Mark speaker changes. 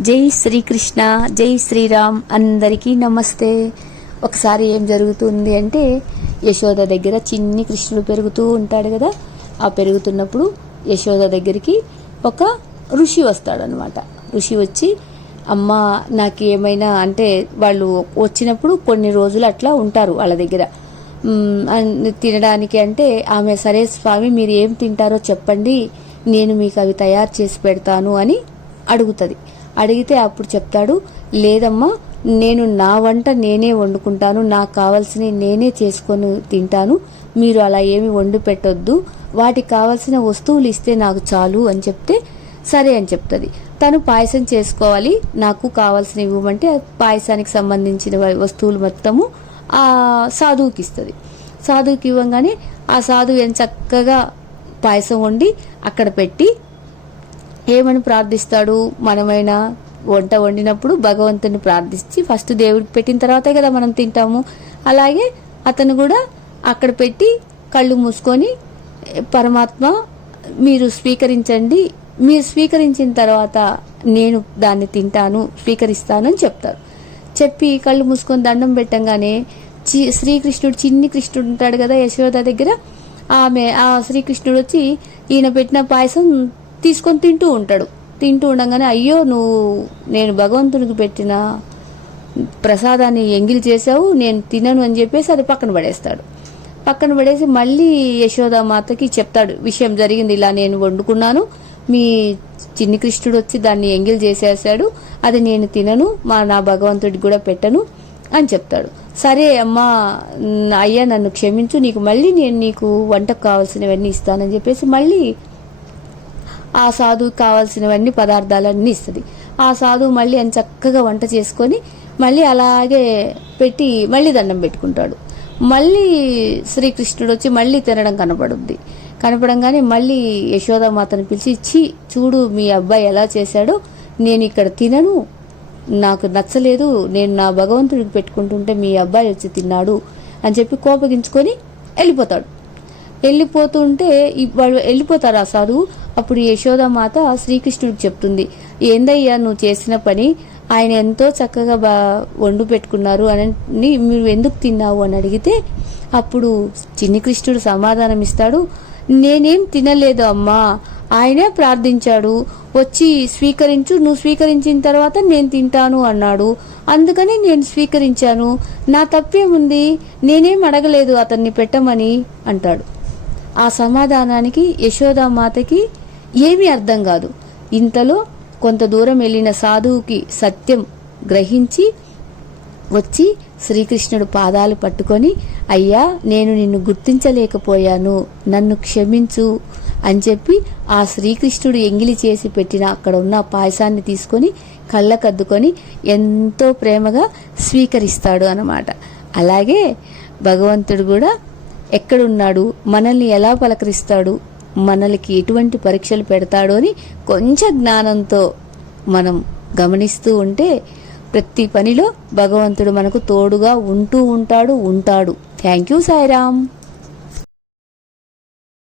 Speaker 1: జై శ్రీకృష్ణ జై శ్రీరామ్ అందరికీ నమస్తే. ఒకసారి ఏం జరుగుతుంది అంటే యశోద దగ్గర చిన్ని కృష్ణుడు పెరుగుతూ ఉంటాడు కదా. ఆ పెరుగుతున్నప్పుడు యశోద దగ్గరికి ఒక ఋషి వస్తాడనమాట ఋషి వచ్చి అమ్మ నాకు ఏమైనా అంటే వాళ్ళు వచ్చినప్పుడు కొన్ని రోజులు అట్లా ఉంటారు వాళ్ళ దగ్గర. తినడానికి అంటే ఆమె సరే స్వామి మీరు ఏం తింటారో చెప్పండి. నేను మీకు అవి తయారు చేసి పెడతాను అని అడుగుతుంది. అడిగితే అప్పుడు చెప్తాడు లేదమ్మా నేను నా వంట నేనే వండుకుంటాను నాకు కావాల్సినవి నేనే చేసుకొని తింటాను మీరు అలా ఏమి వండి పెట్టొద్దు వాటికి కావాల్సిన వస్తువులు ఇస్తే నాకు చాలు అని చెప్తే సరే అని చెప్తుంది. తను పాయసం చేసుకోవాలి నాకు కావాల్సిన ఇవ్వమంటే పాయసానికి సంబంధించిన వస్తువులు మొత్తము ఆ సాధువుకి ఇస్తుంది. సాధువుకి ఇవ్వగానే ఆ సాధువు ఎంత చక్కగా పాయసం వండి అక్కడ పెట్టి ఏమని ప్రార్థిస్తాడు? మనమైనా వంట వండినప్పుడు భగవంతుని ప్రార్థించి ఫస్ట్ దేవుడికి పెట్టిన తర్వాతే కదా మనం తింటాము. అలాగే అతను కూడా అక్కడ పెట్టి కళ్ళు మూసుకొని పరమాత్మ మీరు స్వీకరించండి. మీరు స్వీకరించిన తర్వాత నేను దాన్ని తింటాను స్వీకరిస్తాను అని చెప్తారు. చెప్పి కళ్ళు మూసుకొని దండం పెట్టంగానే చి శ్రీకృష్ణుడు చిన్ని కృష్ణుడు ఉంటాడు కదా యశోద దగ్గర. ఆమె ఆ శ్రీకృష్ణుడు వచ్చి ఈయన పెట్టిన పాయసం తీసుకొని తింటూ ఉంటాడు. తింటూ ఉండగానే అయ్యో నువ్వు నేను భగవంతునికి పెట్టిన ప్రసాదాన్ని ఎంగిలి చేసావు నేను తినను అని చెప్పేసి అది పక్కన పడేస్తాడు. పక్కన పడేసి మళ్ళీ యశోదామాతకి చెప్తాడు విషయం జరిగింది ఇలా నేను వండుకున్నాను. మీ చిన్ని కృష్ణుడు వచ్చి దాన్ని ఎంగిల్ చేసేసాడు. అది నేను తినను మా నా భగవంతుడికి కూడా పెట్టను అని చెప్తాడు. సరే అమ్మా అయ్యా నన్ను క్షమించు నీకు మళ్ళీ నేను నీకు వంటకు కావాల్సినవన్నీ ఇస్తానని చెప్పేసి మళ్ళీ ఆ సాధువుకి కావాల్సినవన్నీ పదార్థాలన్నీ ఇస్తుంది. ఆ సాధువు మళ్ళీ అని చక్కగా వంట చేసుకొని మళ్ళీ అలాగే పెట్టి మళ్ళీ దండం పెట్టుకుంటాడు. మళ్ళీ శ్రీకృష్ణుడు వచ్చి మళ్ళీ తినడం కనపడుద్ది. కనపడంగానే మళ్ళీ యశోదామాతను పిలిచి ఇచ్చి చూడు మీ అబ్బాయి ఎలా చేశాడో నేను ఇక్కడ తినను. నాకు నచ్చలేదు. నేను నా భగవంతుడికి పెట్టుకుంటుంటే మీ అబ్బాయి వచ్చి తిన్నాడు అని చెప్పి కోపగించుకొని వెళ్ళిపోతాడు. వెళ్ళిపోతుంటే వాళ్ళు వెళ్ళిపోతారు ఆ సాధువు. అప్పుడు యశోదామాత శ్రీకృష్ణుడికి చెప్తుంది ఏందయ్యా నువ్వు చేసిన పని? ఆయన ఎంతో చక్కగా బా వండు పెట్టుకున్నారు అని మీరు ఎందుకు తిన్నావు? అని అడిగితే అప్పుడు చిన్ని కృష్ణుడు సమాధానం ఇస్తాడు. నేనేం తినలేదు అమ్మా. ఆయనే ప్రార్థించాడు. వచ్చి స్వీకరించు. నువ్వు స్వీకరించిన తర్వాత నేను తింటాను అన్నాడు. అందుకని నేను స్వీకరించాను. నా తప్పేముంది? నేనేం అడగలేదు అతన్ని పెట్టమని అంటాడు. ఆ సమాధానానికి యశోదామాతకి ఏమీ అర్థం కాదు. ఇంతలో కొంత దూరం వెళ్ళిన సాధువుకి సత్యం గ్రహించి వచ్చి శ్రీకృష్ణుడు పాదాలు పట్టుకొని అయ్యా నేను నిన్ను గుర్తించలేకపోయాను. నన్ను క్షమించు అని చెప్పి ఆ శ్రీకృష్ణుడు ఎంగిలి చేసి పెట్టిన అక్కడ ఉన్న పాయసాన్ని తీసుకొని కళ్ళకద్దుకొని ఎంతో ప్రేమగా స్వీకరిస్తాడు అన్నమాట. అలాగే భగవంతుడు కూడా ఎక్కడున్నాడు? మనల్ని ఎలా పలకరిస్తాడు? మనల్కి ఎటువంటి పరీక్షలు పెడతాడో అని కొంచెం జ్ఞానంతో మనం గమనిస్తూ ఉంటే ప్రతి పనిలో భగవంతుడు మనకు తోడుగా ఉంటూ ఉంటాడు ఉంటాడు. Thank you Sairam.